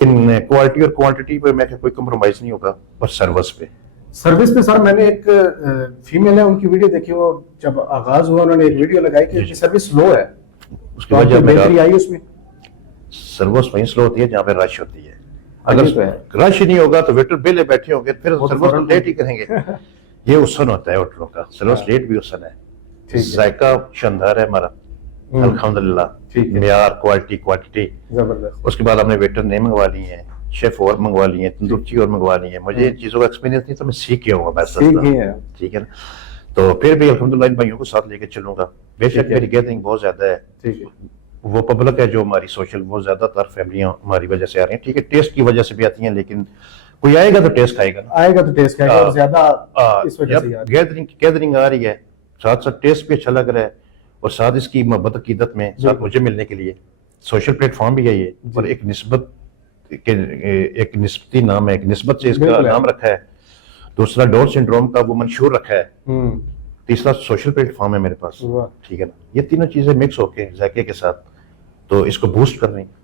Quality اور quantity پہ میں کوئی کمپرومائز نہیں ہوگا، اور سروس پہ سر میں نے ایک فیمیل ہے ان کی ویڈیو دیکھی، وہ جب آغاز ہوا انہوں نے ایک ویڈیو لگائی کہ سروس سلو ہے، اس کی وجہ بہتری آئی اس میں؟ سروس وہیں سلو ہوتی ہے جہاں پہ رش ہوتی ہے. اگر رش نہیں ہوگا تو ویٹر بیلے بیٹھے ہوں گے، پھر سروس لیٹ ہی کریں گے. یہ حسن ہوتا ہے ہوٹلوں کا، سروس لیٹ بھی حسن ہے. ذائقہ شاندار ہے ہمارا الحمدللہ، معیار، کوالٹی، کوانٹٹی زبردست. اس کے بعد ہم نے ویٹر نئے منگوا لی ہیں، شیف اور منگوا لی ہیں، تندورچی اور منگوا لی ہیں. مجھے ان چیزوں کا ایکسپیرینس نہیں تو میں سیکھ کے ہوں گا. ٹھیک ہے نا. تو پھر بھی الحمدللہ ان بھائیوں کو ساتھ لے کے چلوں گا. بے شک میری گیدرنگ بہت زیادہ ہے، وہ پبلک ہے جو ہماری سوشل، وہ زیادہ تر فیملیاں ہماری وجہ سے آ رہی ہیں. ٹھیک ہے، ٹیسٹ کی وجہ سے بھی آتی ہیں، لیکن کوئی آئے گا تو ٹیسٹ کھائے گا. اور زیادہ اس وجہ سے گیدرنگ آ رہی ہے، ساتھ ساتھ ٹیسٹ بھی اچھا لگ رہا ہے، اور ساتھ اس کی محبت عقیدت میں ساتھ مجھے ملنے کے لیے سوشل پلیٹ فارم بھی ہے یہ، اور ایک نسبتی نام ہے، ایک نسبت سے اس کا نام رکھا ہے. دوسرا ڈور سنڈروم کا وہ منشور رکھا ہے. تیسرا سوشل پلیٹ فارم ہے میرے پاس. ٹھیک ہے نا. یہ تینوں چیزیں مکس ہو کے ذائقے کے ساتھ تو اس کو بوسٹ کر رہی ہیں.